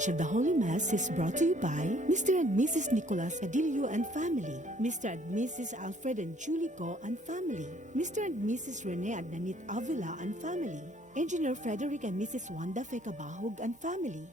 message of the Holy Mass is brought to you by Mr. and Mrs. Nicolas Cadillo and family, Mr. and Mrs. Alfred and Julie Go and family, Mr. and Mrs. Rene and Nanit Avila and family, Engineer Frederick and Mrs. Wanda Fekabahog and family.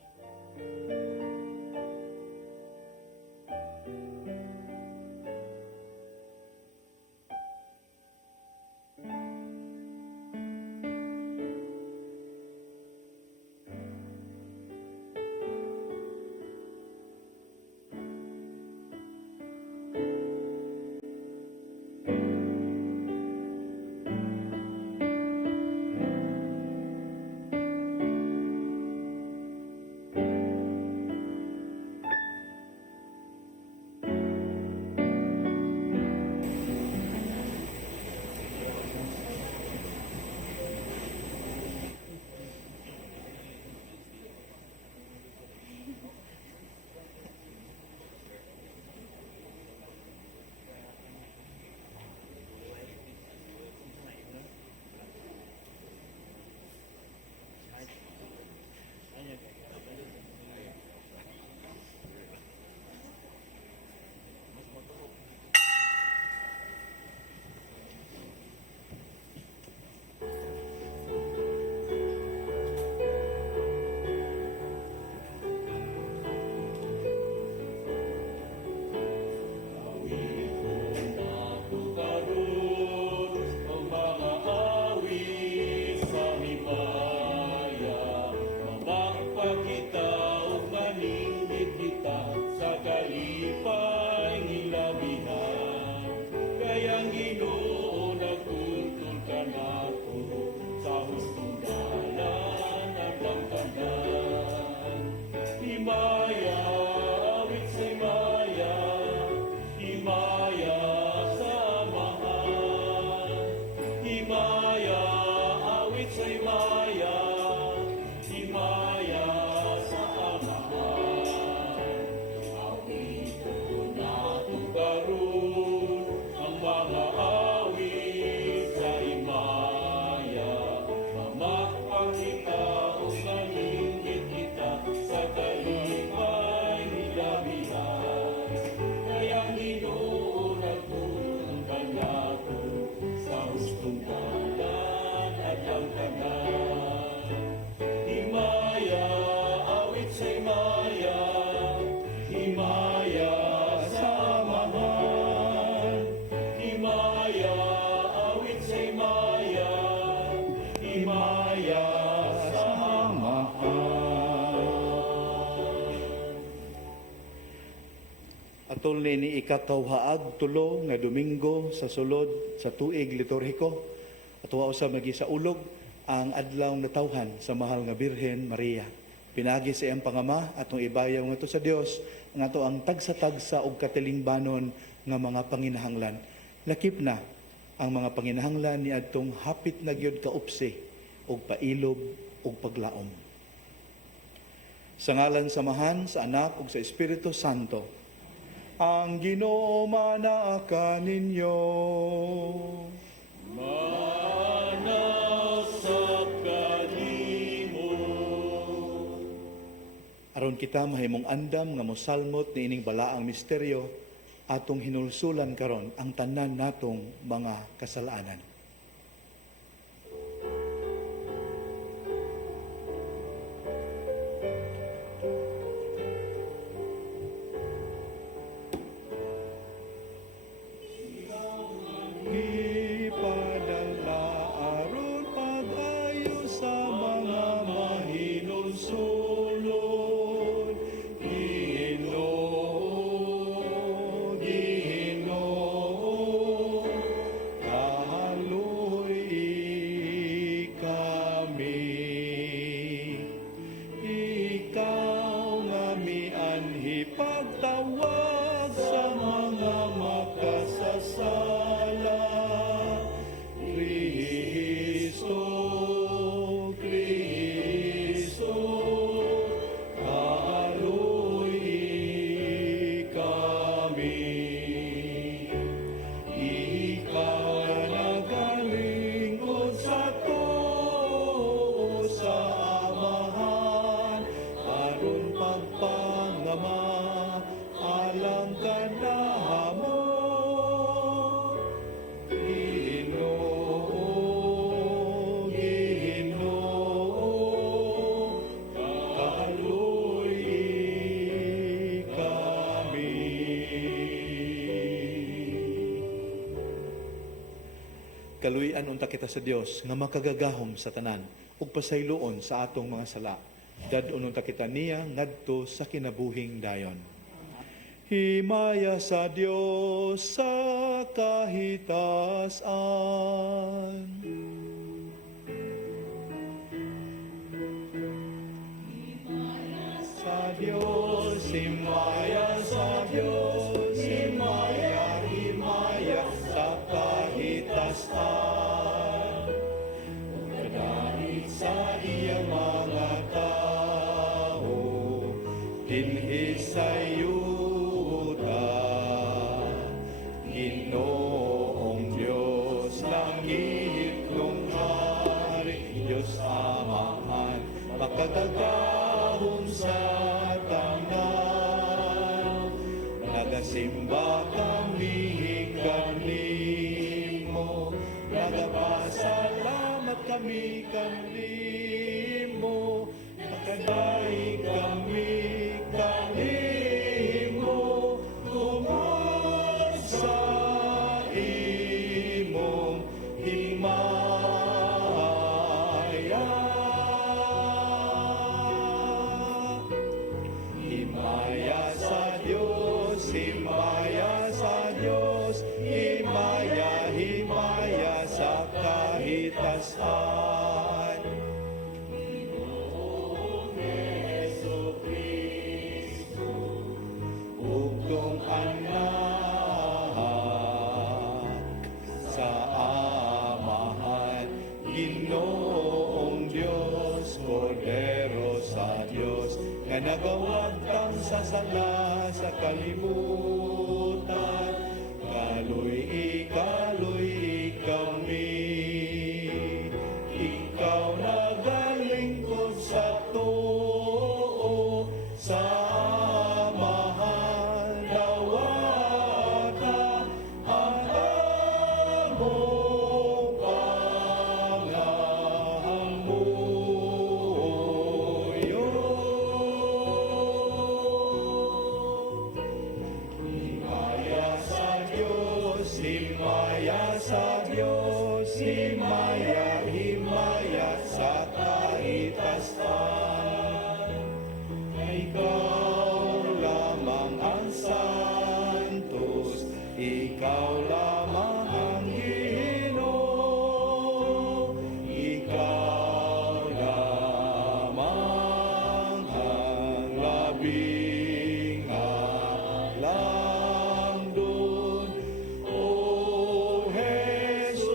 Atol ni ikakawhaag tulo nga Domingo sa sulod sa tuig liturhiko at usab magi sa ulog ang adlaw natawhan sa mahal nga Birhen Maria. Pinagi sa iyang pangama atong ibayaw ngadto sa Dios ngadto ang tagsa-tagsa og katilingbanon nga mga panginahanglan. Lakip na ang mga panginahanglan ni adtong hapit na gyud kaupsi og pailob og paglaom. Sa ngalan samahan sa Anak ug sa Espiritu Santo. Ang Ginoo manaa ninyo. Manasa kanimo. Aron kita mahimong andam nga mosalmot ni ining balaang misteryo atong hinulsulan karon ang tanan natong mga kasalanan. Pagtawag sa mga makasasala, Kristo, Kristo, kaluy kami. Ikaw nagalingkod sa to sa amahan, aron pag Kaluyan unta kita sa Dios nga makagagahom sa tanan ug pasayloon sa atong mga sala. Dad-on unta kita niya ngadto sa kinabuhing dayon. Himaya sa Dios sa kahitasan. Sa Dios, himaya sa Dios, himaya, himaya sa kahitasan. Kadahit sa iyang mga tao, dinhi sa yuta, Ginoong Diyos, langit lunghari, Diyos Amahan, makagagahom sa tanan. Nagasimba kami kanimo, nagapasalamat kami kanimo, nakadai kami kanimo, tungod sa imong himaya. Himaya sa Diyos, himaya sa Diyos, himaya, himaya sa kahitasan. Ginoong Jesucristo, ugtong anak sa Amahan, Ginoong Diyos, Kordero sa Diyos, nga nagawagtang sa sala sa kalibutan, kaloy kami. Ikaw nagalingkod sa too, sa Amahan, dawata ang among Himaya sa Diyos, himaya sa Diyos, himaya, himaya sa kahitasan. Ikaw lamang ang santos, ikaw lamang ang Ginoo, ikaw lamang ang labing alangdon, O Jesucristo.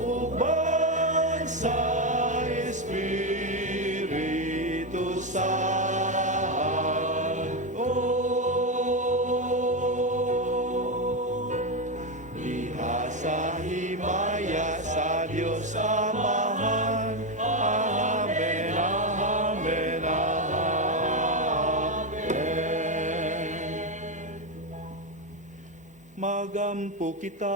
Uban sa Espiritu Santo, diha sa himaya sa Diyos Amahan. Amen, amen, amen. Magampo kita.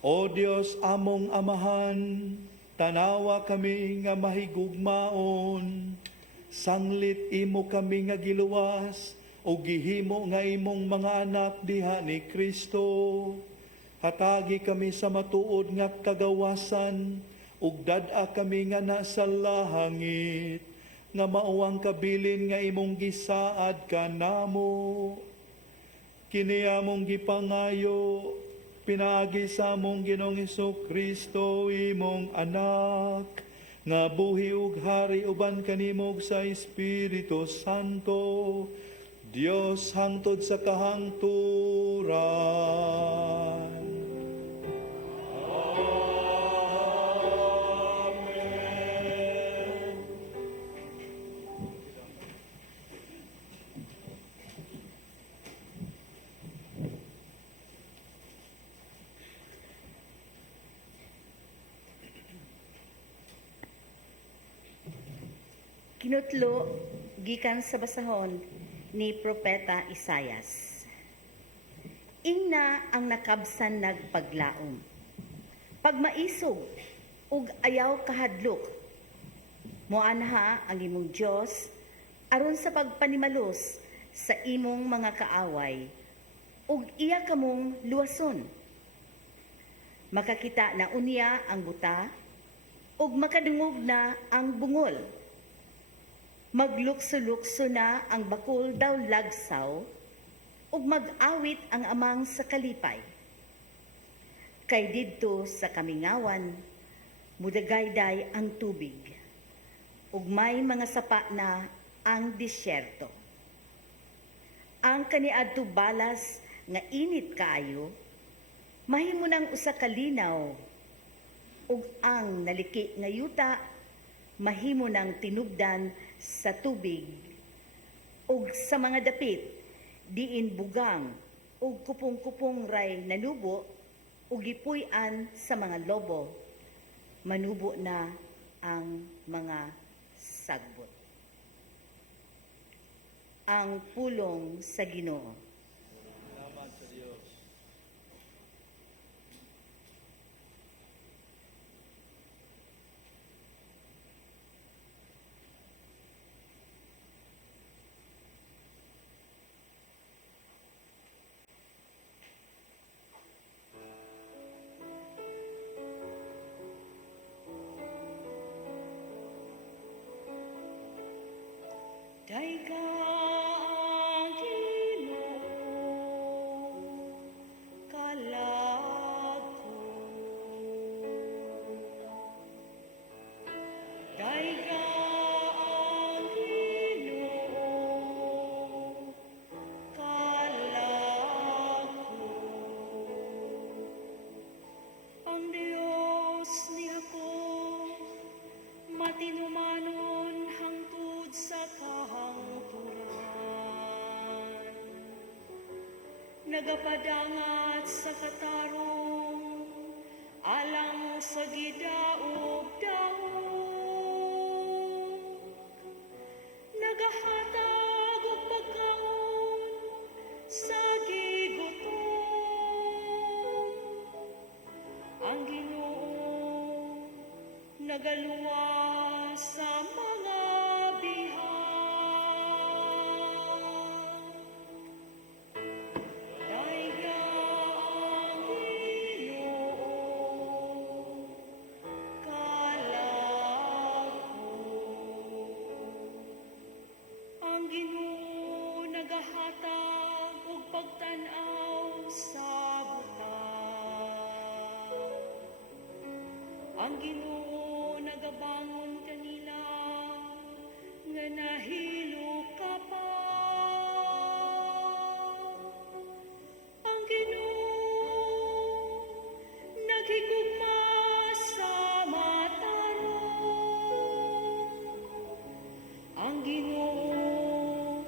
O Dios among Amahan, tanawa kami nga mahigugmaon, sanglit imo kami nga giluwas, o gihimo nga imong mga anak diha ni Kristo. Hatagi kami sa matuod nga kagawasan, ug dad-a kami nga nasa lahangit, nga mauwang kabilin nga imong gisaad kanamo. Kini among gipangayo, pinagi sa among Ginoong Hesukristo, imong anak, nga buhi ug hari uban kanimog sa Espiritu Santo, Dios hangtod sa kahangturan. Kinutlo, gikan sa basahon ni Propeta Isayas. Ingna ang nakabsan nagpaglaom. Pagmaisog, ug ayaw kahadlok, Moanha ang imong Dios aron sa pagpanimalos sa imong mga kaaway ug iya kamong luwason. Makakita na unya ang buta ug makadungog na ang bungol. Maglukso-lukso na ang bakul daw lagsaw ug mag-awit ang amang sa kalipay. Kay didto sa kamingawan, mudagayday ang tubig, ug may mga sapa na ang disyerto. Ang kaniadto balas nga init kaayo, mahimo nang usa ka linaw, ug ang naliki nga yuta, mahimo nang tinubdan sa tubig, ug sa mga dapit, diin bugang, ug kupong-kupong ray nanubo, ug gipuy-an sa mga lobo, manubo na ang mga sagbot. Ang pulong sa Ginoo. Salamat sa Diyos. Daiga ang Ginoo, kalag ko. Daiga ang Ginoo, kalag ko. Ang Dios niya ko, matinumanon hangtod sa kahangturan. Nagapadangat sa katarong, alang sa gidaog daog. Nagahatag og pagkaon sa gigutom. Ang Ginoo nagaluwas sa mga bihag. Daiga ang Ginoo, kalag ko. Ang Ginoo nagahatag og pagtan-aw sa butang. Ang Ginoo nagabangon kanila nga nahilo ka pa. Ang Ginoo naghigugma sa matarong. Ang Ginoo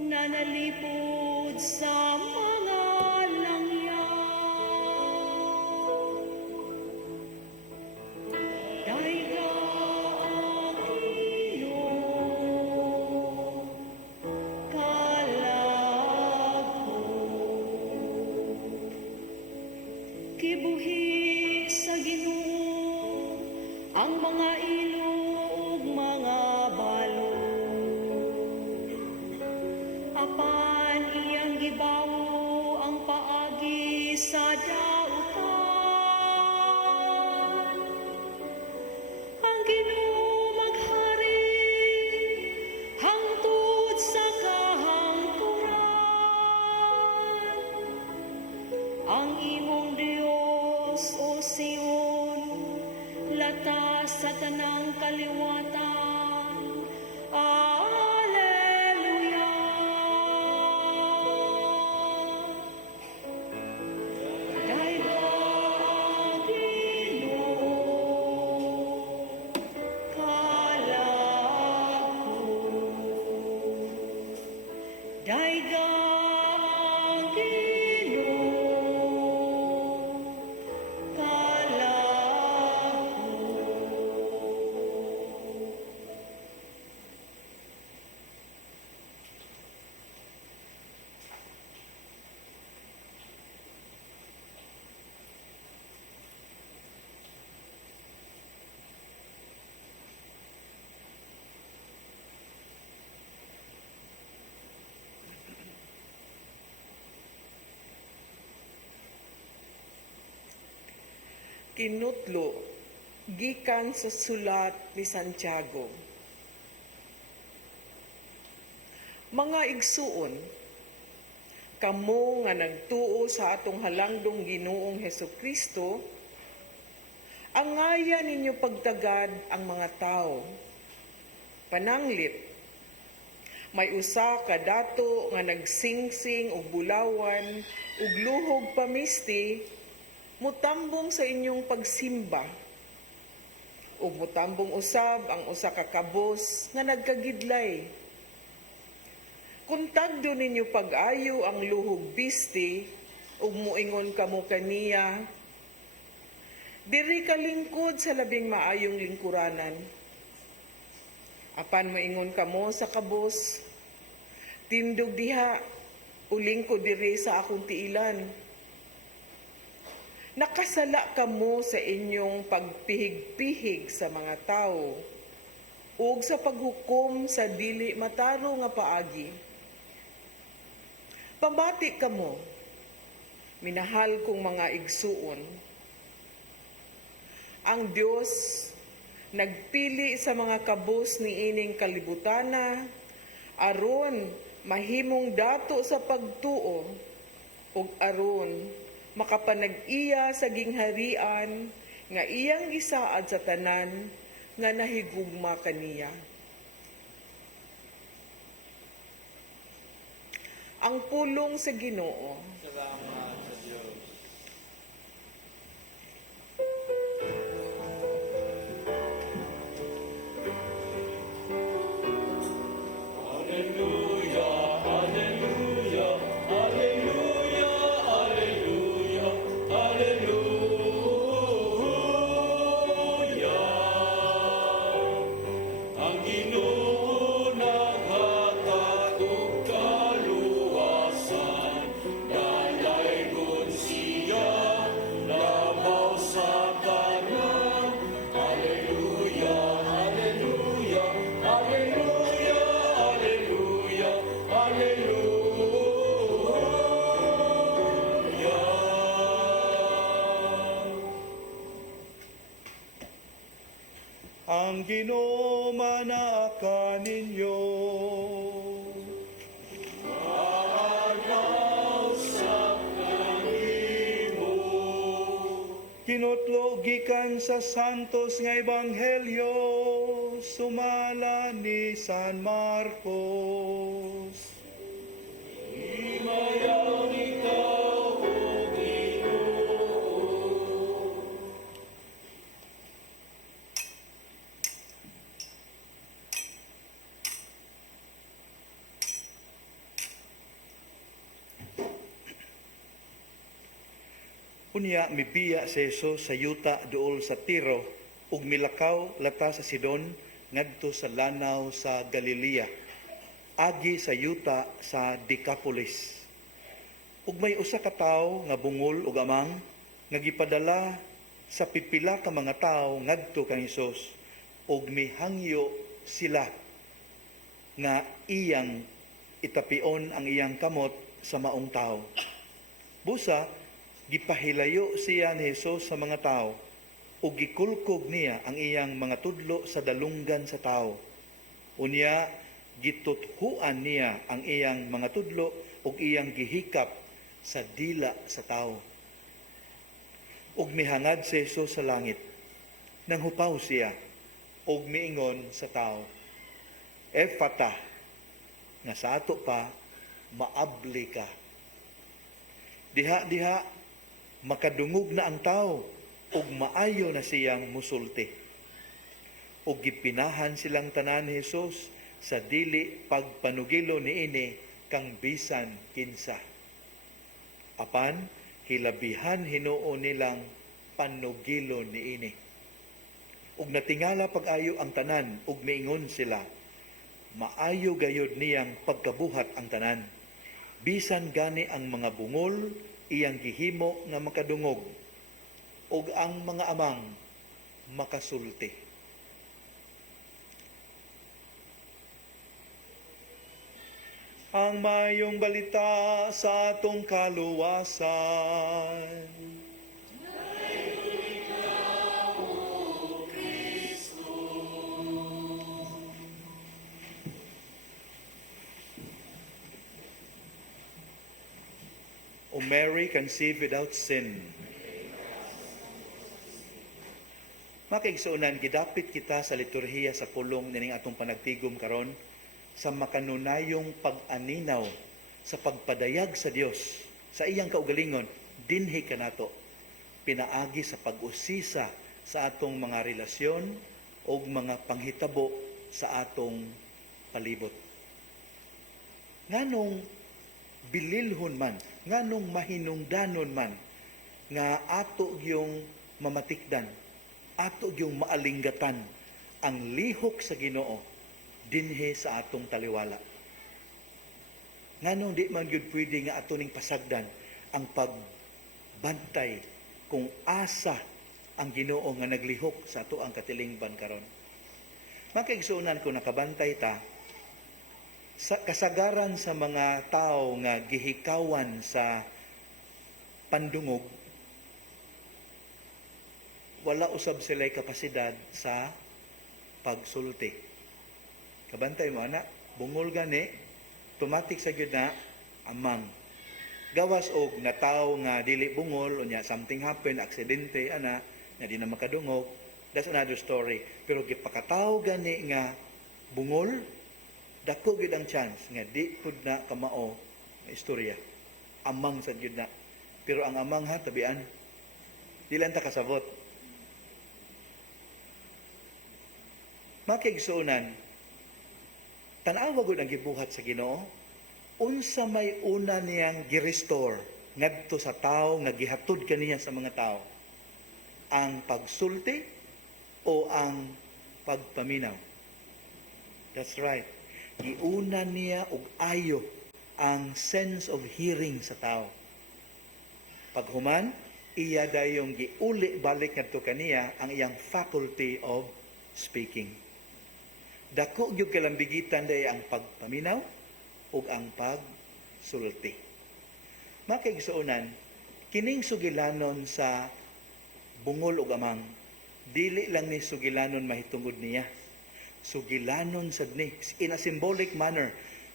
nanalipod sa mga langyaw. Daiga ang Ginoo, kalag ko. Kibuhi sa Ginoo ang mga ilog, mga balod. Apan iyang gibawo ang paagi sa dautan. Ang Ginoo maghari hangtod sa kahangturan. Ang imong Dios o Sion, lata sa tanang kaliwatan. Alleluia. Daiga ang Ginoo, kalag ko. Daiga ang Ginoo, kalag ko. Kinutlo gikan sa sulat ni Santiago. Mga igsuon, kamo nga nagtuo sa atong halangdong Ginoong Hesukristo, angaya ninyo pagtagad ang mga tao. Pananglit, may usa ka dato nga nagsingsing og bulawan ug luhog pamisti, mutambong sa inyong pagsimba. Ug mutambong usab ang usa ka kabos nga nagkagidlay. Kung tagdo ninyo pag-ayo ang luhog bisti, ug muingon kamo kaniya, diri ka lingkod sa labing maayong lingkuranan. Apan moingon kamo sa kabos, tindog diha, uling ko diri sa akong tiilan. Nakasala kamo sa inyong pagpihig-pihig sa mga tao, ug sa paghukom sa dili mataro nga paagi. Pambati kamo, minahal kong mga igsuon. Ang Diyos nagpili sa mga kabos ni ining kalibutana aron mahimong dato sa pagtuo ug aron makapanag-iya sa gingharian nga iyang gisaad sa tanan nga nahigugma kaniya. Ang pulong sa Ginoo. Salamat sa Diyos. Hallelujah, hallelujah, hallelujah, hallelujah, hallelujah. Ang Ginoo naghatag og kaluwasan, dalaygon siya labaw sa tanan. Hallelujah, hallelujah, hallelujah, hallelujah, hallelujah. Ang Ginoo manaaka ninyo. Kinutlo gikan sa Santos nga Ebanghelyo sumala ni San Marcos. Himayaw ikaw, O Ginoo. Unya mibiya si Jesus sa yuta duol sa Tiro ug milakaw lata sa Sidon ngadto sa lanaw sa Galilea agi sa yuta sa Decapolis. Ug may usa ka tawo nga bungol ug amang nga gipadala sa pipila ka mga tawo ngadto kang Hesus ug mihangyo sila nga iyang itapion ang iyang kamot sa maong tawo. Busa gipahilayo siya ni Hesus sa mga tao ug gikulkog niya ang iyang mga tudlo sa dalunggan sa tao. Unya gituthuan niya ang iyang mga tudlo ug iyang gihikap sa dila sa tao. Ug mihangad si Hesus sa langit. Nanghupaw siya ug miingon sa tao, Ephata, nga sa ato pa maabli ka. Diha makadungog na ang tao ug maayo na siyang musulti. Ug gipinahan silang tanan ni Hesus sa dili pagpanugilo niini kang bisan kinsa. Apan hilabihan hinuo nilang panugilo niini. Ug natingala pag-ayo ang tanan ug miingon sila, maayo gayud niyang pagkabuhat ang tanan. Bisan gani ang mga bungol iyang gihimo nga makadungog ug ang mga amang makasulti. Ang mayong balita sa atong kaluwasan. Hallelujah. Mary, conceived without sin. Makaigsuunan, gidapit kita sa liturhiya sa pulong nining atong panagtigom karon sa makanunayong pag-aninaw sa pagpadayag sa Dios sa iyang kaugalingon dinhi kanato pinaagi sa pag-usisa sa atong mga relasyon o mga panghitabo sa atong palibot. Nganong bililhon man, nganong mahinungdanon man nga ato yung mamatikdan, ato yung maalinggatan ang lihok sa Ginoo dinhi sa atong taliwala. Nganong di man gyud pwede nga ato ning pasagdan ang pagbantay kung asa ang Ginoo nga naglihok sa ato ang katilingban karon. Makaigsuunan ko nakabantay ta sa kasagaran sa mga tao nga gihikawan sa pandungog, wala usab sila'y kapasidad sa pagsulti. Kabantay mo, anak, bungol gani, tumatik sa gyud na, amang. Gawas og na tao nga dili bungol, unya something happen, aksidente, ana, nga di na makadungog, that's another story. Pero gipakataw gani nga bungol, dako gyud ang chance nga di pud na kamao nga istorya. Amang sad gyud na. Pero ang amang ha tabian, dili ta kasabot. Makigsuunan, tanawa gud ang gibuhat sa Ginoo, unsa may una niyang gi-restore ngadto sa tao nga gihatod kaniya sa mga tao, ang pagsulti o ang pagpaminaw. That's right. Giuna niya og ayo ang sense of hearing sa tao. Paghuman, iya dayong giuli balik ngadto kaniya ang iyang faculty of speaking. Dako gyud kalambigitan day ang pagpaminaw ug ang pagsulti. Makaigsuunan, kining sugilanon sa bungol ug amang, dili lang ni sugilanon mahitungod niya. Sugilanon sad ni in a symbolic manner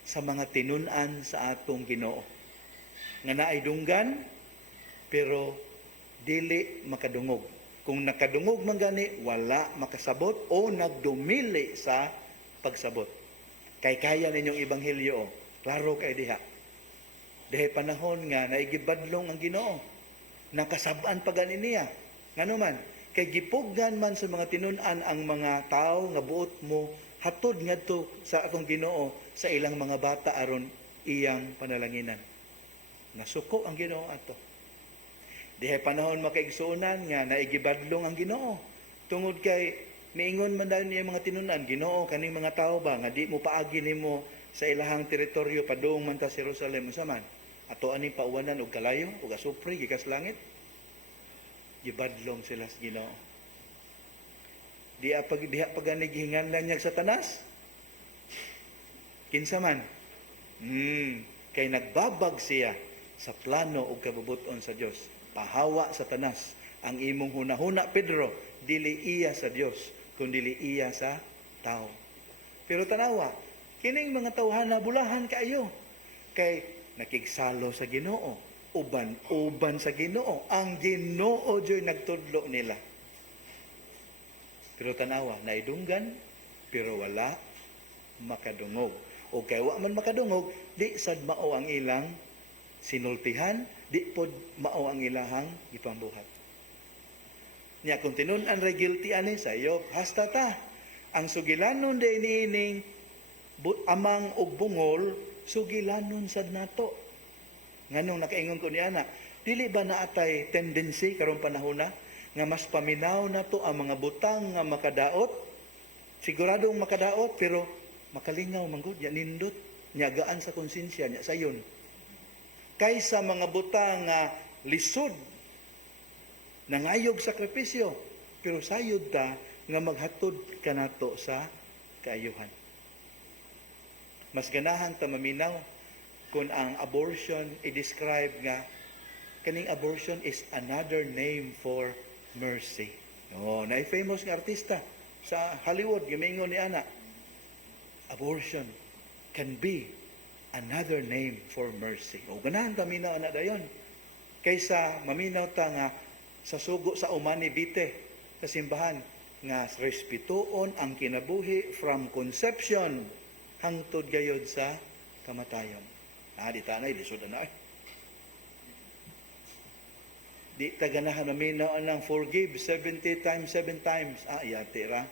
sa mga tinun-an sa atong Ginoo. Nga naay dunggan pero dili makadungog. Kung nakadungog man gani, wala makasabot o nagdumili sa pagsabot. Kay kaya ninyong ebanghelyo, klaro kay diha. Dahil panahon nga naigibadlong ang Ginoo, nakasabaan pa gani niya. Ngano man, kay gipuggan man sa mga tinun-an ang mga tao nga buot mo hatod ngadto sa atong Ginoo sa ilang mga bata aron iyang panalanginan. Nasuko ang Ginoo ato. Dihay panahon makaigsuunan nga naigibadlong ang Ginoo. Tungod kay miingon man daw niya mga tinun-an, Ginoo kaning mga tao ba nga di mo paagi nimo sa ilahang teritoryo padung man ta sa Jerusalem unsa man? Ato aning pauwanan og kalayo ug asupre gikas langit. Gibadlong sila sa Ginoo. Diha pagani gihinganlan niya sa tanas. Kinsa man? Kay nagbabag siya sa plano ug kabubuton sa Dios. Pahawa sa tanas ang imong hunahuna Pedro, dili iya sa Dios, kundi dili iya sa tao. Pero tanawa, kining mga tawhana bulahan kaayo kay nakigsalo sa Ginoo, uban sa Ginoo. Ang Ginoo joy nagtudlo nila. Pero tanawa, naidunggan pero wala makadungog. O kay wa man makadungog, di sad mao ang ilang sinultihan, di pod mao ang ilahang gipambuhat. Nya kung tinun-an ra guilty ani sa iyo, hasta ta. Ang sugilanon day niining amang og bungol, sugilanon sad nato. Nganong nakaingon ko ni ana, dili ba naatay tendency karon panahon na nga mas paminaw nato ang mga butang nga makadaot? Siguradong makadaot pero makalingaw man gud, ya nindot, nya gaan sa konsensya nya sayon. Kaysa mga butang nga lisod, nangayog sakripisyo, pero sayod ta nga maghatod kanato sa kaayuhan. Mas ganahan ta maminaw kung ang abortion i-describe nga kaning abortion is another name for mercy. Na famous nga artista sa Hollywood, gimingon ni ana, abortion can be another name for mercy. O ganahan kami na anak dayon. Kaysa maminaw ta nga sa sugo sa umani bite sa simbahan nga respetuon ang kinabuhi from conception hangtod gayod sa kamatayon. Di tanay, lisod na eh. Di taganahan maminaw ang forgive 70 times, 7 times. Iyate ra.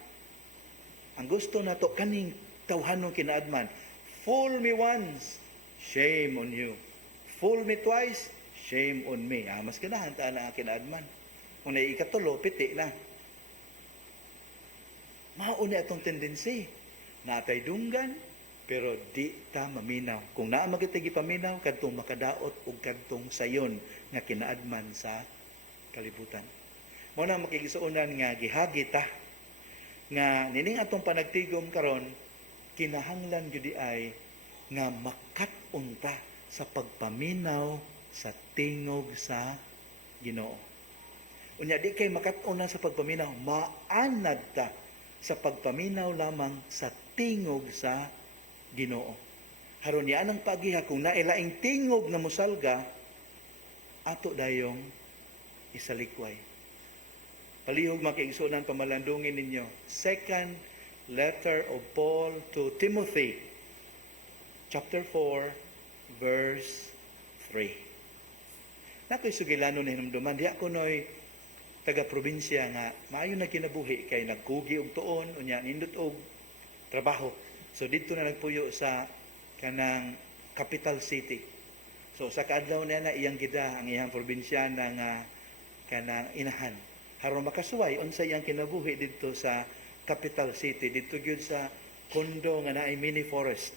Ang gusto na to, kaning tawhanong kinaadman, fool me once, shame on you. Fool me twice, shame on me. Mas ganahan ta na ang kinaadman. Kung na ikatulo, piti na. Mauni atong tendency. Natay dunggan, pero di ta maminaw. Kung naa magitigi paminaw, kadtong makadaot o kadtong sayon nga kinaadman sa kalibutan. Muna makikisuunan nga gihagi ta nga nining atong panagtigom karon kinahanglan gyud ay nga makat-unta sa pagpaminaw sa tingog sa Ginoo. Unya di kay makat-una sa pagpaminaw, maanad ta sa pagpaminaw lamang sa tingog sa Ginoo. Haron niya ang pagiha kung nailaing tingog nga mosalga ato dayong isalikway. Palihog makiigsunan pamalandungin ninyo. Second letter of Paul to Timothy, chapter 4, verse 3. Nako'y sugilano na hinumduman. Di ako no'y taga-probinsya nga maayo na kinabuhi kay nagkugi og tuon unya nindot og trabaho. So dito na nagpuyo sa kanang capital city. So sa kaadlaw na iyang gida ang iyang probinsya nga kanang inahan. Haron makasuway unsa iyang kinabuhi dito sa capital city, dito gyud sa kondo nga naay mini forest.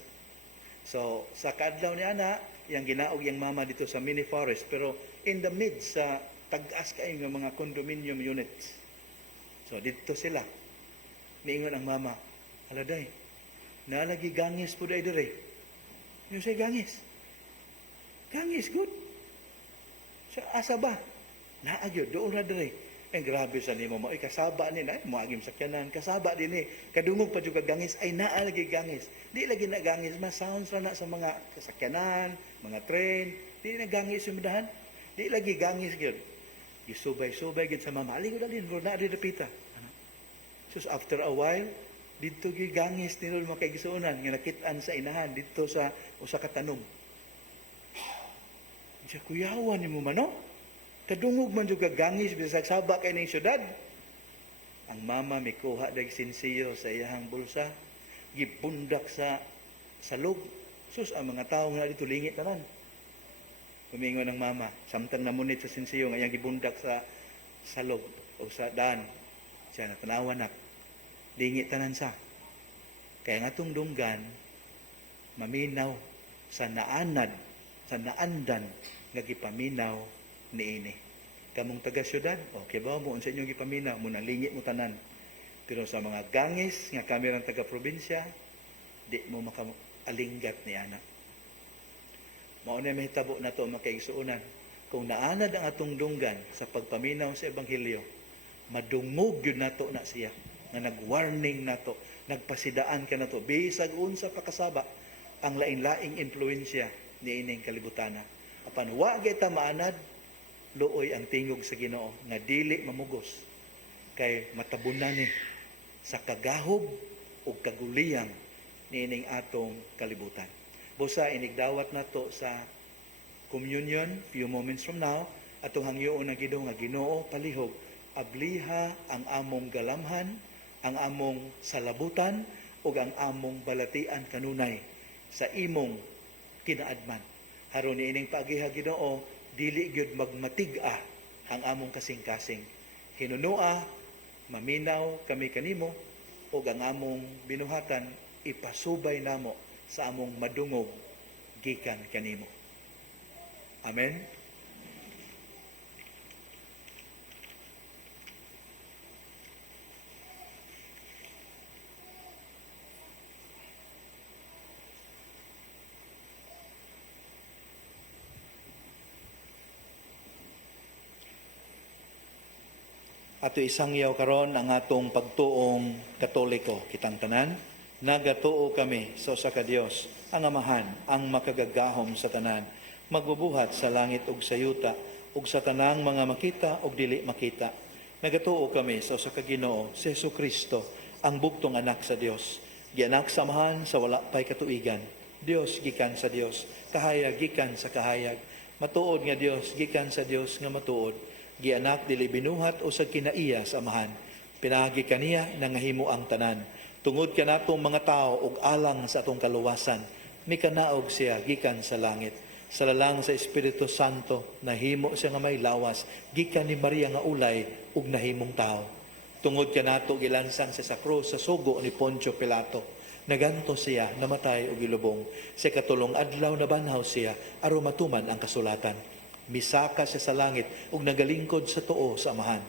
So sa kaadlaw ni ana iyang ginaog iyang mama dito sa mini forest, pero in the mid sa tag-as kay nga mga condominium units. So dito sila. Niingon ang mama, aladay, nalagi gangis po day dire. Yung say gangis. Gangis good. Sa asa ba? Naagyo doon na dire. Grabe sa nimo mo kasaba ni na mo agim sakyanan kasaba din kadungog pa jud ka gangis ay naa lagi gangis. Di lagi na gangis, mas sounds ra na sa mga sakyanan, mga train, di na gangis sumidahan. Di lagi gangis gyud. Gisubay-subay gyud sa mama. Ali ko dalin na di dapita. So after a while dito gyud gangis nilol makigisuonan nga nakit-an sa inahan dito sa usa ka tanom. Diya kuyawan nimo man no? Kadungog man juga gangis bisag saba kay ning syudad. Ang mama mikuha dag sinsiyo sa iyang bulsa, gibundak sa salog. Sus ang mga tawo nga dito lingit tanan. Kumingon ng mama, samtang namunit sa sinsiyo nga iyang gibundak sa salog o sa daan. Siya natanawan nak. Lingit tanan sa. Kaya nga tong dunggan maminaw sa naanad, sa naandan nga gipaminaw niini. Kamong taga syudad, okay ba mo unsa inyong gipaminaw mo nang lingit mo tanan. Pero sa mga gangis nga kamerang taga probinsya, di mo makaalinggat ni ana. Mao na mahitabo na to makaigsuonan. Kung naanad ang atong dunggan sa pagpaminaw sa ebanghelyo, madungog yun nato na siya nga nag-warning nato, nagpasidaan ka nato bisag unsa pakasaba ang lain-laing impluwensya ni ining kalibutana. Apan wa gyud ta maanad, luoy ang tingog sa Ginoo nga dili mamugos kay matabunan ni sa kagahog o kaguliyang niining atong kalibutan. Busa inigdawat nato sa communion few moments from now atong hangyoon ang Ginoo nga Ginoo palihog abliha ang among galamhan, ang among salabutan ug ang among balatian kanunay sa imong kinaadman. Haron niining paagiha Ginoo dili gyud magmatig-a ang among kasing-kasing. Hinunua, maminaw kami kanimo ug ang among binuhatan ipasubay namo sa among madungog gikan kanimo. Amen. Ato isangyaw karon ang atong pagtuong Katoliko kitang tanan. Nagatuo kami sa usa ka Dios, ang Amahan, ang makagagahom sa tanan, magbubuhat sa langit ug sa yuta, ug sa tanang mga makita ug dili makita. Nagatuo kami sa usa ka Ginoo, si Jesucristo, ang bugtong anak sa Dios. Gianak samahan sa wala pay katuigan. Dios gikan sa Dios, kahayag gikan sa kahayag. Matuod nga Dios gikan sa Dios nga matuod. Gianak dili binuhat o sa kinaiya samahan. Pinagi kaniya nangahimo ang tanan. Tungod kanatong mga tao ug alang sa atong kaluwasan, mikanaog siya gikan sa langit. Sa lalang sa Espiritu Santo, nahimo siya nga may lawas, gikan ni Maria nga ulay ug nahimong tao. Tungod kanato gilansang sa krus sa sugo ni Poncio Pilato. Naganto siya, namatay ug ilubong. Sa katulong adlaw na banhaw siya, aron matuman ang kasulatan. Misaka siya sa langit ug nagalingkod sa tuo sa amahan.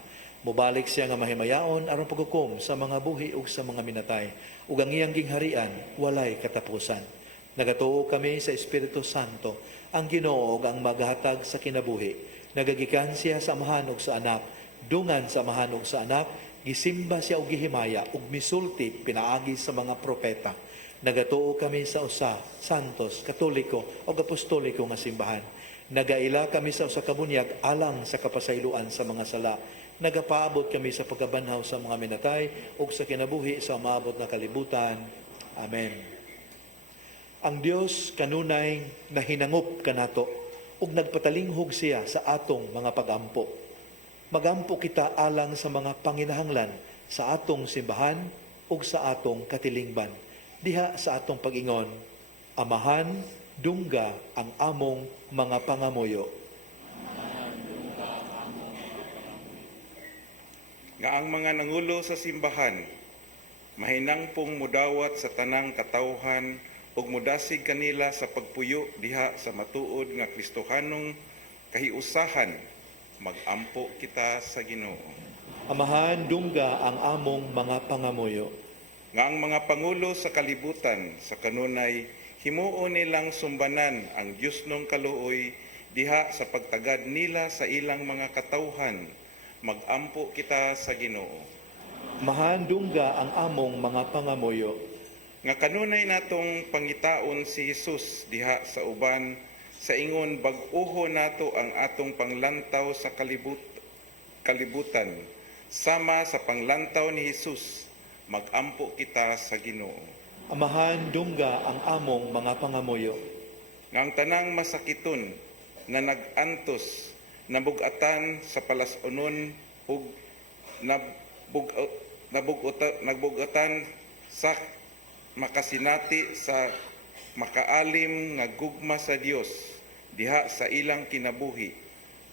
Mubalik siya nga mahimayaon aron paghukom sa mga buhi ug sa mga minatay. Ug ang iyang gingharian walay katapusan. Nagatuo kami sa Espiritu Santo, ang Ginoo ug ang maghatag sa kinabuhi. Nagagikan siya sa amahan ug sa anak, dungan sa amahan ug sa anak, gisimba siya og gihimaya ug misulti pinaagi sa mga propeta. Nagatuo kami sa usa, santos, katoliko ug apostoliko nga simbahan. Nagaila kami sa usa ka bunyag alang sa kapasayloan sa mga sala. Nagapaabot kami sa pagkabanhaw sa mga minatay ug sa kinabuhi sa maabot na kalibutan. Amen. Ang Dios kanunay nahinangup kanato ug nagpatalinghog siya sa atong mga pagampo. Magampo kita alang sa mga panginahanglan sa atong simbahan ug sa atong katilingban. Diha sa atong pag-ingon, amahan, dungga ang among mga pangamuyo. Nga ang mga nangulo sa simbahan, mahinang pong mudawat sa tanang katawhan ug mudasig kanila sa pagpuyo diha sa matuod nga Kristohanong kahiusahan, magampo kita sa Ginoo. Amahan, dungga ang among mga pangamuyo. Nga ang mga pangulo sa kalibutan sa kanunay himuo nilang sumbanan ang Dios nung kaluoy diha sa pagtagad nila sa ilang mga katawhan, magampo kita sa Ginoo. Amahan, dungga ang among mga pangamuyo. Nga kanunay natong pangitaon si Jesus diha sa uban sa ingon bag-uho nato ang atong panglantaw sa kalibutan sama sa panglantaw ni Jesus, magampo kita sa Ginoo. Amahan, dungga ang among mga pangamuyo. Nga ang tanang masakiton na nagantos, nabugatan sa palasunon ug nagbugatan sa makasinati sa makaalim nga gugma sa Dios diha sa ilang kinabuhi,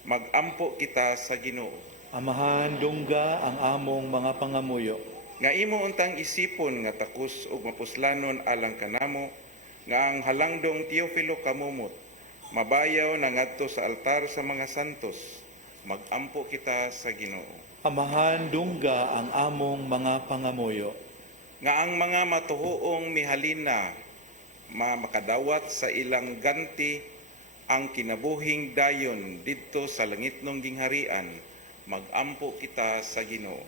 magampo kita sa Ginoo. Amahan, dungga ang among mga pangamuyo. Nga imo untang isipon nga takos ug mapuslanon alang kanamo, nga ang halangdong Teofilo kamumot, mabayaw na ngadto sa altar sa mga santos, magampo kita sa Ginoo. Amahan, dungga ang among mga pangamuyo. Nga ang mga matuhoong mihalina makadawat sa ilang ganti ang kinabuhing dayon didto sa langitnong gingharian, magampo kita sa Ginoo.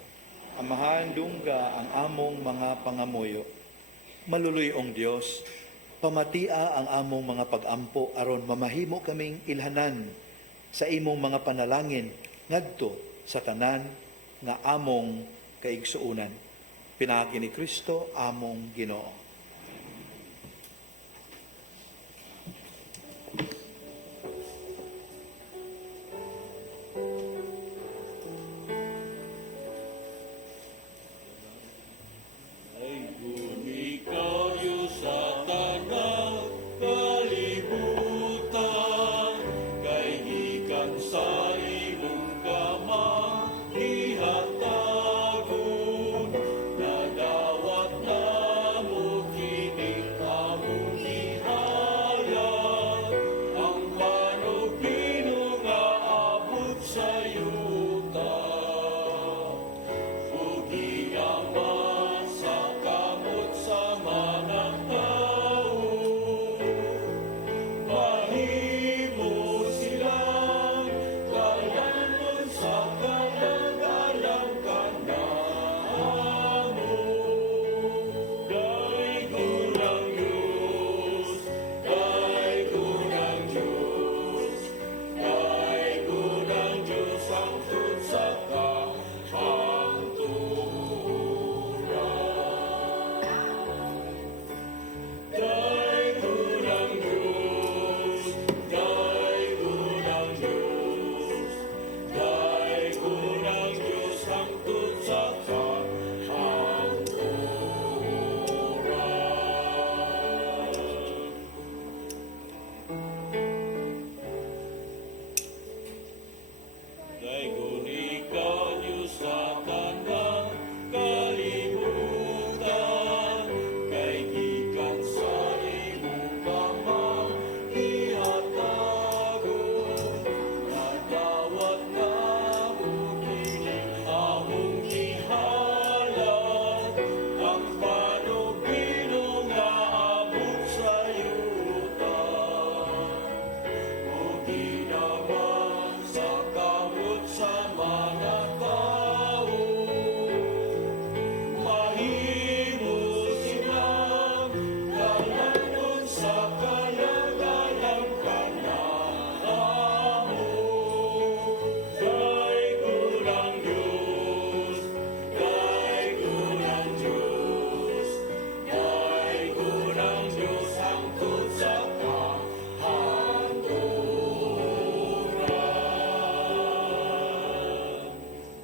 Amahan, dungga ang among mga pangamuyo. Maluluyong Dios, pamatia ang among mga pag-ampo aron mamahimo kaming ilhanan sa imong mga panalangin ngadto sa tanan nga among kaigsuunan. Pinagi ni Kristo among Ginoo. Ikaw Diyos sa tanang kalibutan, kay gikan sa imong kamang ihatagon, nadawat namo kini among ihayag, ang panupino nga abot sa yuta. Ugiyaman sa kamot sa mga tao, mahimo silang kayanon sa kalang-alang kanamo. Daigunang Diyos, daigunang Diyos, daigunang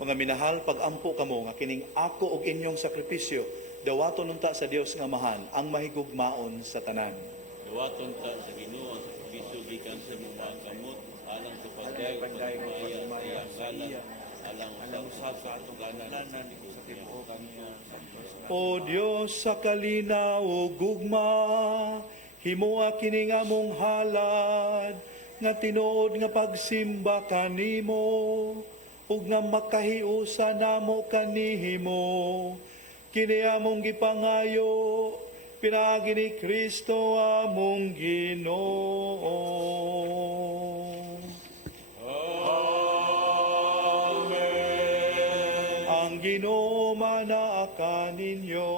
Mga minahal, pag-ampo kamo nga kining ako og inyong sakripisyo, dawaton unta sa Dios nga Amahan ang mahigugmaon sa tanan. Dawaton ta sa Ginoo ang sakripisyo gikan sa mga kamot alang sa pagdayeg pagmaya sa iyang ngalan alang sa atong kanan sa tibuok kaniya. O Dios sa kalinaw ug gugma, himuha kini nga mong halad nga tinuod nga pagsimba kanimo ug nga makahiusa namo kanihimo. Kini among gipangayo pinaagi ni Kristo among Ginoo. Ang Ginoo manaa ninyo.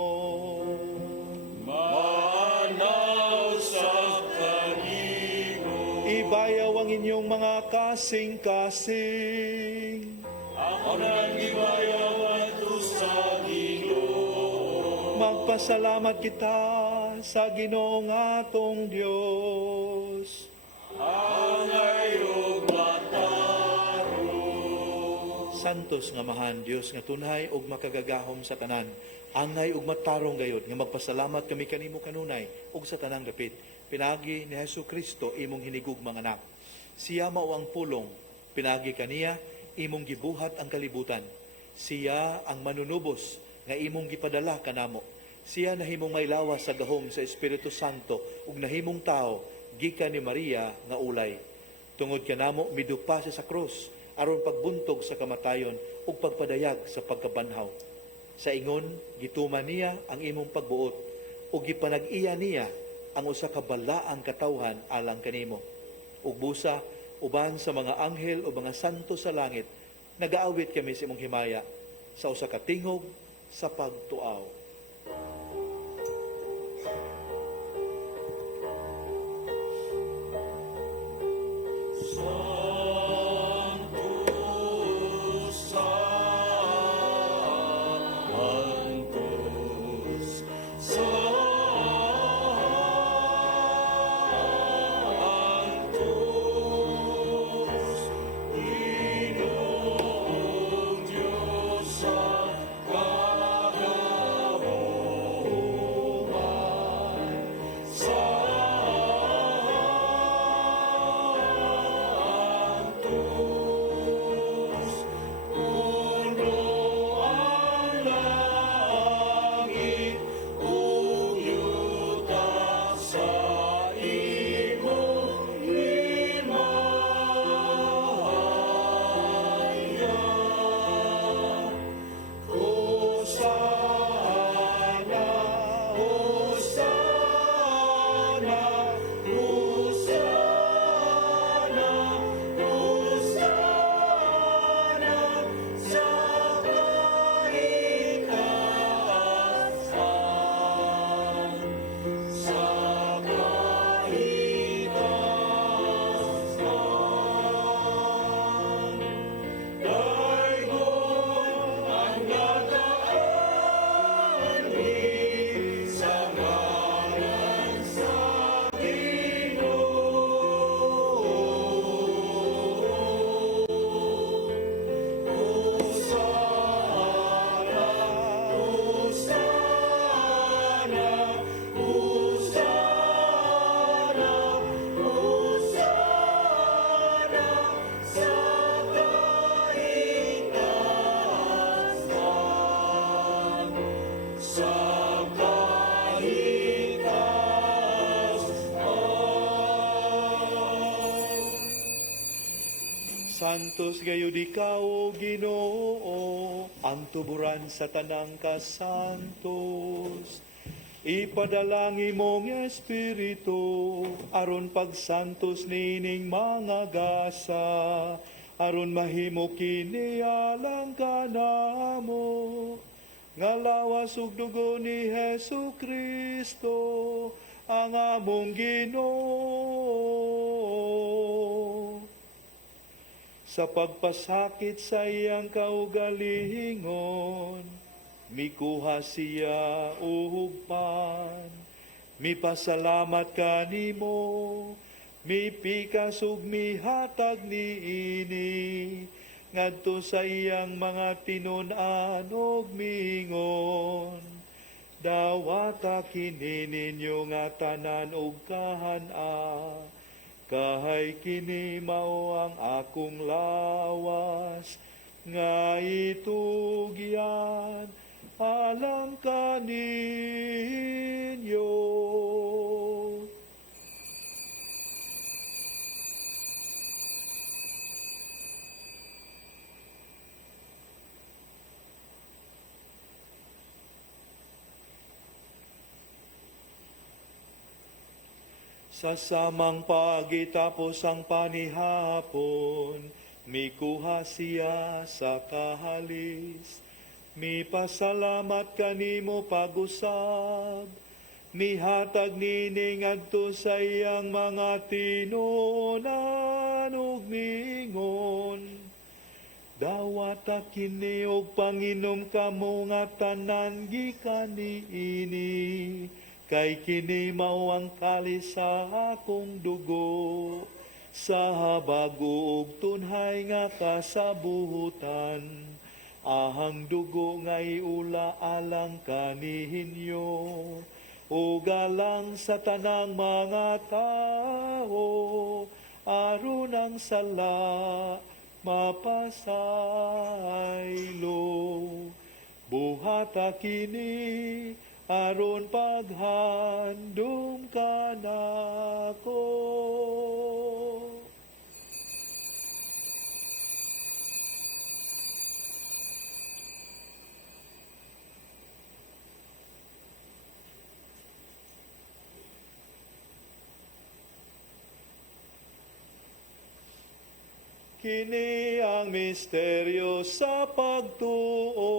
Manaw sa kanimo Ibayaw ang inyong mga kasing-kasing. ako nang gibayaw ato sa Ginoo. Magpasalamat kita sa Ginoong atong Dios. Angay ug mataro Santos nga mahan Dios nga tunay ug makagagahom sa tanan. Angay ug matarong gayud nga magpasalamat kami kanimo kanunay ug sa tanang dapit. Pinagi ni Hesukristo imong hinigugmang anak. Siya mao ang pulong, pinagi kaniya imong gibuhat ang kalibutan. Siya ang manunubos nga imong gipadala kanamo. Siya nahimong may lawas sa gahom sa Espiritu Santo ug nahimong tao gikan ni Maria nga ulay. Tungod kanamo midupa siya sa krus aron pagbuntog sa kamatayon ug pagpadayag sa pagkabanhaw. Sa ingon gituman niya ang imong pagbuot ug gipanag-iya niya ang usa ka balaang katawhan alang kanimo. Ug busa uban sa mga anghel o mga santo sa langit nagaawit kami sa imong himaya sa usa ka tingog sa pagtuaw. Santos gayud ikaw, O Ginoo, ang tuburan sa tanang kasantos. Ipadalangin mong Espiritu, aron pagsantos nining mga gasa, aron mahimo kini alang kanamo. Nga lawas ug dugo ni Hesukristo, ang among Ginoo. Sa pagpasakit sa iyang kaugalingon, mikuha siya ugpan. Mipasalamat kanimo, mipikas ug mihatag niini, ngadto sa iyang mga tinun-an ug mingon. Dawata kini ninyo nga tanan ug kahana, kahay kini mao ang akong lawas, nga itugyan alang kaninyo. Sa samang pagitapos ang panihapon, mikuha siya sa kahalis. Mipasalamat kanimo pag-usab, mihatag nini ngadto sa iyang mga tinunan ug mingon. Dawata kini og panginom kamo nga tanan gikan niini, kay kini mao ang kalis sa akong dugo, sa bago ug tunhay nga kasabuhutan, ahang dugo nga iula alang kaninyo, ug alang sa tanang mga tao, aron ang sala mapasaylo. Buhata kini aron paghandom kanako. Kini ang misteryo sa pagtuo.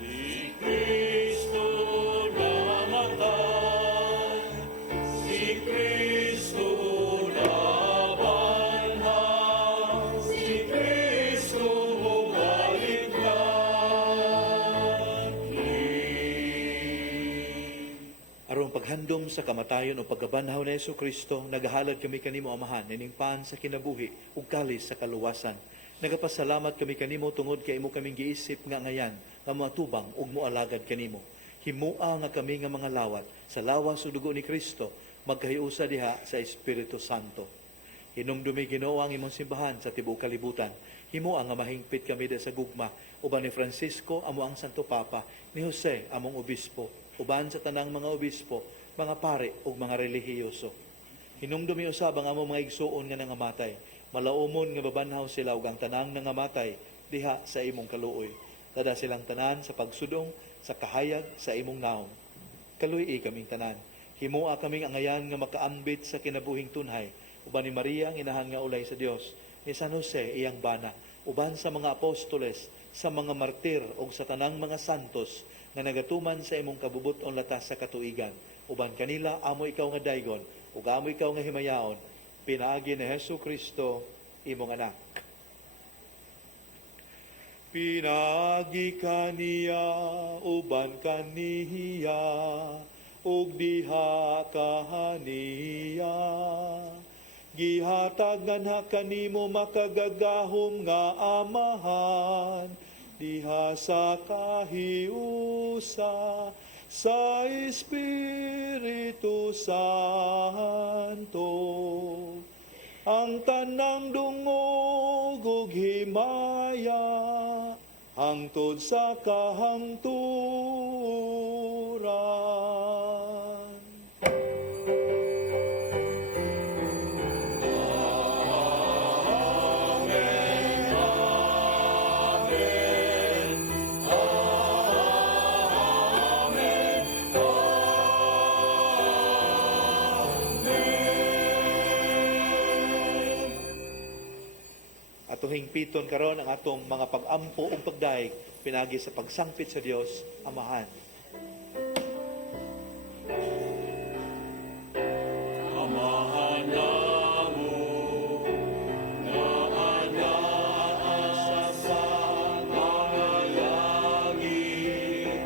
Si Kristo namatay, si Kristo nabanhaw, si Kristo aron paghandom sa kamatayon o pagkabanhaw ni Yesu Kristo, nagahalad kami kanimo Amahan, niningpan sa kinabuhi ug kalis sa kaluwasan. Nagapasalamat kami kanimo tungod kay imo kaming giisip nga ngayan nga matubang ug moalagad kanimo. Himua nga kami nga mga lawat sa lawas ug dugo ni Kristo, magkahiusa diha sa Espiritu Santo. Hinumdumi Ginoo ang imong simbahan sa tibuok kalibutan. Himua nga mahingpit kami diha sa gugma, uban ni Francisco amo ang Santo Papa, ni Jose among obispo, uban sa tanang mga obispo, mga pare ug mga relihiyoso. Hinumdumi usab ang among mga igsuon nga nangamatay, malaumon nga babanhaw sila ug ang tanang nangamatay diha sa imong kaluoy. Tada silang tanan sa pagsudong, sa kahayag sa imong naong. Kaluy kaming tanan. Himua kaming angayan nga makaambit sa kinabuhing tunhay, uban ni Maria ang inahan nga ulay sa Dios, ni San Jose iyang bana, uban sa mga apostoles, sa mga martir ug sa tanang mga santos nga nagatuman sa imong kabubuton latas sa katuigan. Uban kanila amo ikaw nga daygon ug amo ikaw nga himayaon, pinaagi ni Hesu Kristo imong anak. Pinagi kaniya uban kaniya ug diha kahaniya, gihatag nganha kanimo makagagahom nga Amahan, diha sa kahiusa sa Espiritu Santo. Ang tanang dungog ug himaya hangtod sa kahangturan. Atuhing piton karon ang atong mga pag-ampo ug pagdaig pinagi sa pagsangpit sa Dios Amahan. Amahan namo nga anaa sa mga langit,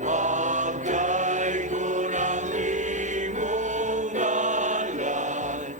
pagkay ko ng imong ngalan,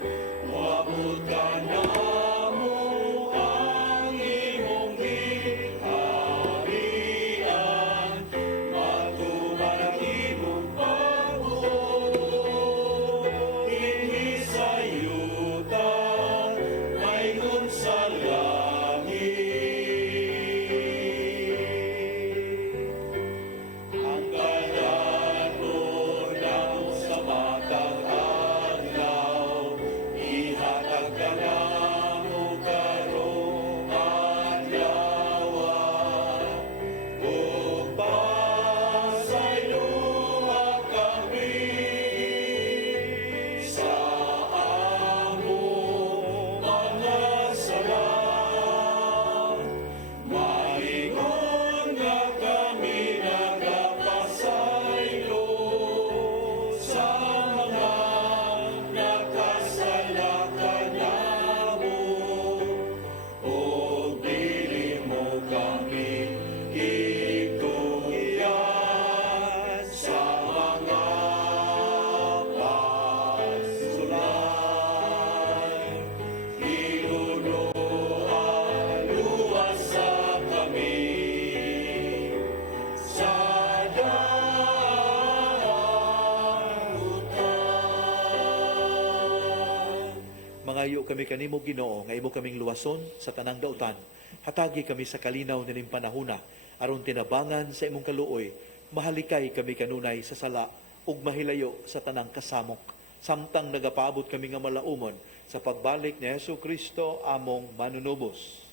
Mangayo kami kanimo Ginoo nga imo kaming luwason sa tanang dautan. Hatagi kami sa kalinaw nining panahona aron tinabangan sa imong kaluoy. Mahalikay kami kanunay sa sala ug mahilayo sa tanang kasamok. Samtang nagapaabot kami nga malaumon sa pagbalik ni Hesu Kristo among manunubos.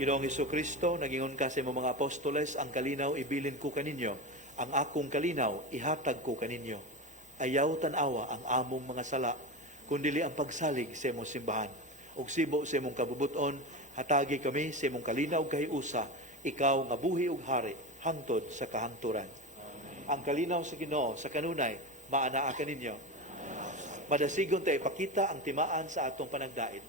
Ginoong Hesukristo, nagingon ka sa imong mga apostoles, ang kalinaw ibilin ko kaninyo, ang akong kalinaw ihatag ko kaninyo. Ayaw tanawa ang among mga sala, kundili ang pagsalig sa imong simbahan. Ug sibo sa imong kabubuton, hatagi kami sa imong kalinaw kahiusa, ikaw nga buhi ug hari, hangtod sa kahangturan. Ang kalinaw sa Ginoo sa kanunay, maanaa kaninyo. Madasigon tayo ipakita ang timaan sa atong panagdait.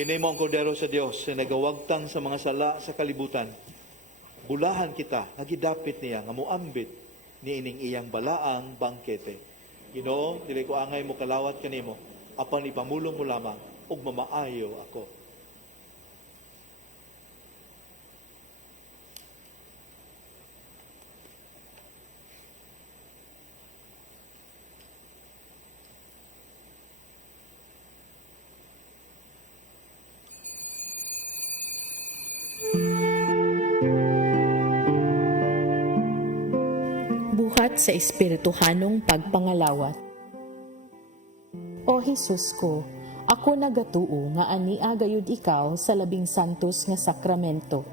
Kini mo ang kordero sa Dios na nagawagtang sa mga sala sa kalibutan. Bulahan kita, nagidapit niya, nga muambit ni ining iyang balaang bangkete. Ginoo, dili ko angay mo kalawat kanimo, apan ipamulong mo lamang, ug mamaayo ako. Buhat sa espirituhanong pagpangalawat. O Jesus ko, ako nagatuo nga ania gayud ikaw sa labing santos nga sakramento.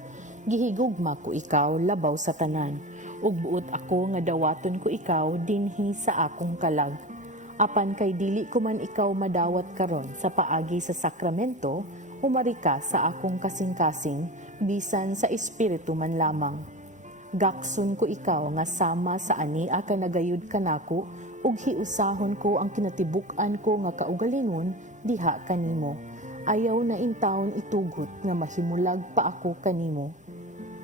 Gihigugma ko ikaw labaw sa tanan, ug buot ako nga dawaton ko ikaw dinhi sa akong kalag. Apan kay dili ko man ikaw madawat karon sa paagi sa sakramento, umari ka sa akong kasing-kasing, bisan sa espiritu man lamang. Gakson ko ikaw nga sama sa ania ka nagayud kanako, ug hiusahon ko ang kinatibuk-an ko nga kaugalingon diha kanimo. Ayaw na intawon itugot nga mahimulag pa ako kanimo.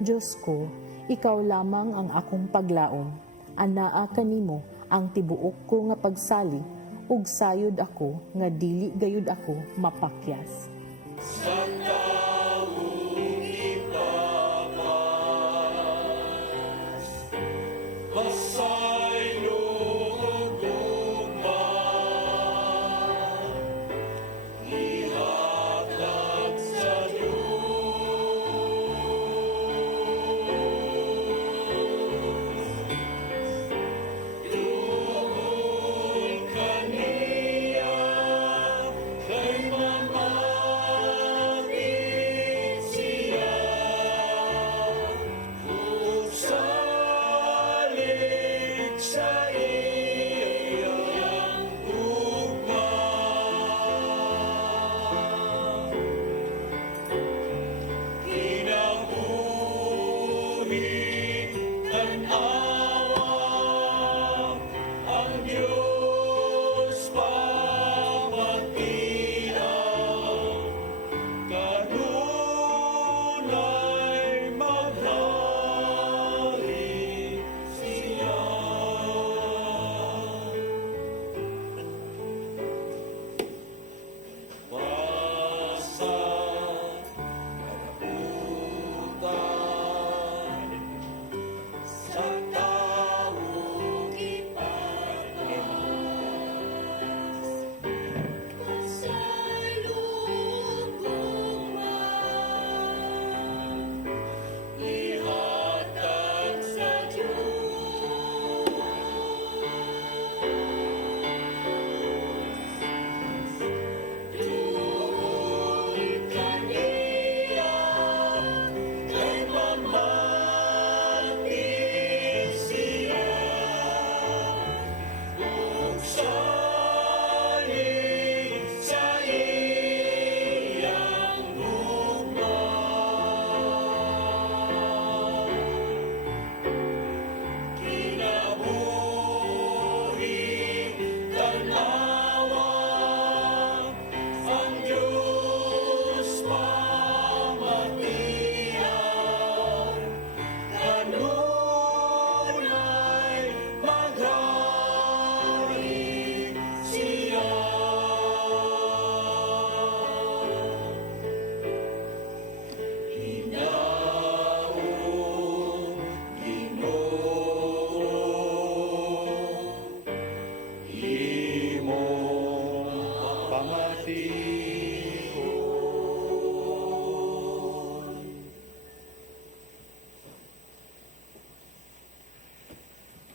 Diyos ko, ikaw lamang ang akong paglaom. Anaa kanimo ang tibuok ko nga pagsali, ug sayod ako nga dili gayud ako mapakyas.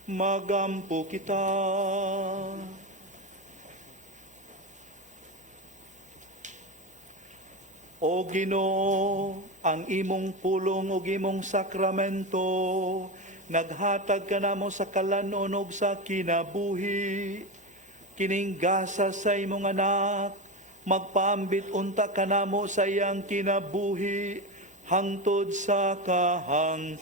Magampo kita. O Ginoo, ang imong pulong ug imong sakramento, naghatag ka namo sa kalanon ug sa kinabuhi. Kining gasa sa imong anak, magpaambit unta ka namo sa iyang kinabuhi, hangtod sa kahangturan.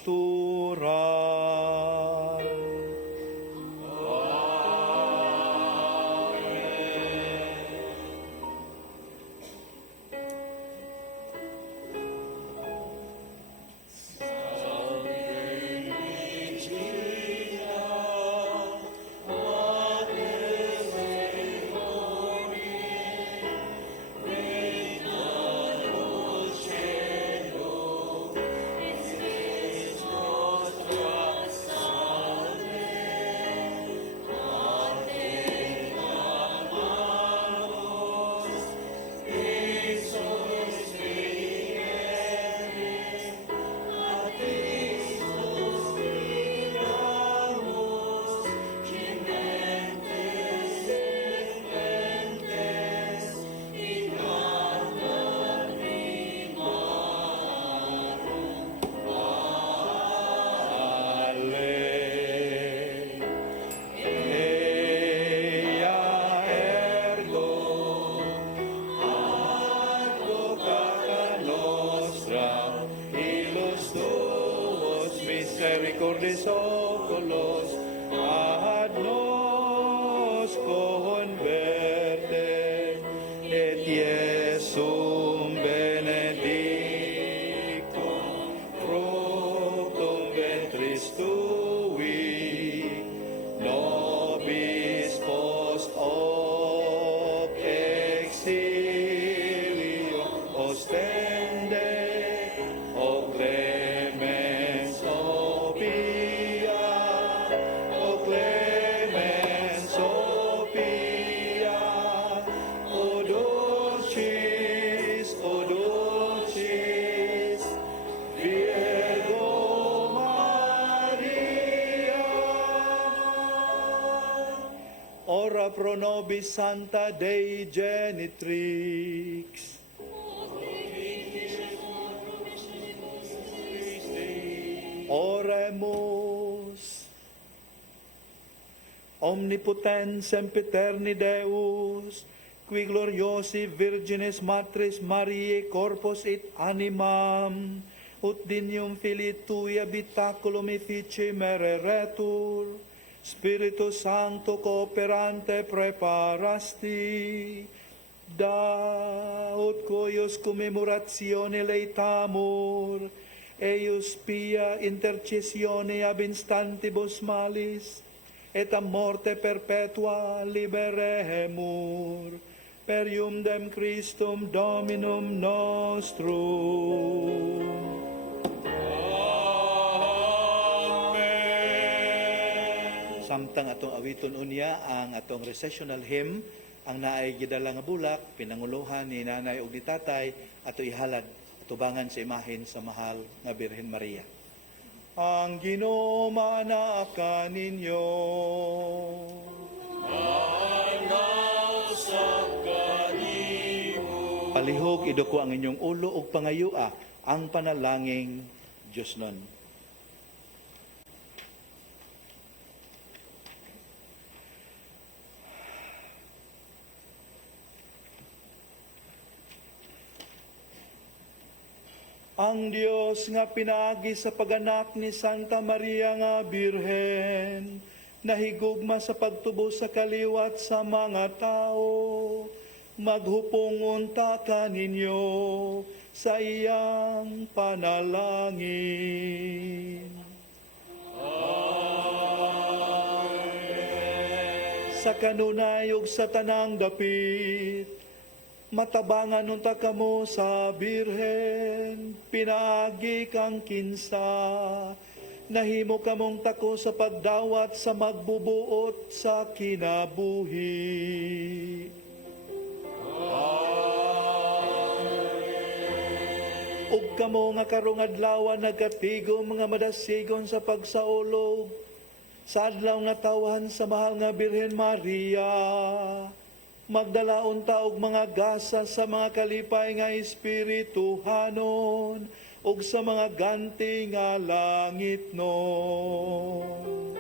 Misericordes oculos ad nos converte, et Iesum benedictum fructum ventris ora pro nobis Santa Dei Genitrix. Oremus. Omnipotens sempiterni Deus, qui gloriosi Virginis Matris Mariae corpus et animam, ut dignum Filii Tui habitaculum effici mereretur, Spiritus Sancto cooperante preparasti, da ut cuius commemoratione leitamur, eius pia intercessione ab instantibus malis, et a morte perpetua liberemur, per iundem Christum Dominum nostrum. Samtang atong awiton unya ang atong recessional hymn, ang naay gidala nga bulak, pinanguluhan ni nanay ug ni tatay, ato ihalad, tubangan sa imahen sa mahal nga Birhen Maria. Ang Ginoo manaka ninyo. Palihog iduko ang inyong ulo ug pangayua ang panalangin Diyos nun. Ang Dios nga pinaagi sa paganak ni Santa Maria nga Birhen, nahigugma sa pagtubo sa kaliwat sa mga tao, maghupong unta ka ninyo sa iyang panalangin. Amen. Sa kanunay ug sa tanang dapit, matabangan unta kamo sa Birhen, pinaagi kang kinsa, nahimo kamong tako sa pagdawat sa magbubuot sa kinabuhi. Amen. Ug kamo nga karong adlaw nagatigom mga madasigon sa pagsaulog, sa adlaw nga tawahan sa mahal nga Birhen Maria, magdalaon ta og mga gasa sa mga kalipay nga espirituhanon ug sa mga ganti nga langit non.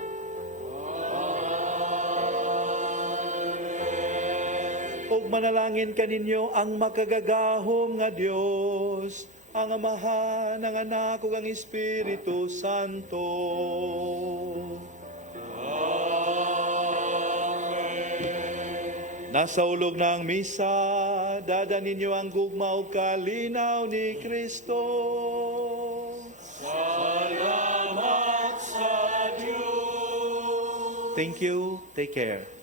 Ug manalangin kaninyo ang makagagahom nga Dios, ang Amahan, ang Anak ug ang Espiritu Santo. Nasa ulog ng misa, dada ninyo ang gugma o kalinaw ni Kristo. Salamat sa Diyos. Thank you. Take care.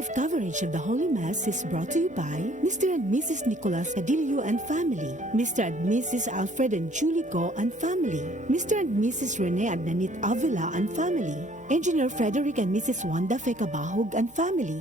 live coverage of the Holy Mass is brought to you by Mr. and Mrs. Nicolas Cadillo and family, Mr. and Mrs. Alfred and Julie Go and family, Mr. and Mrs. Rene and Nanit Avila and family, Engineer Frederick and Mrs. Wanda Fecabahog and family.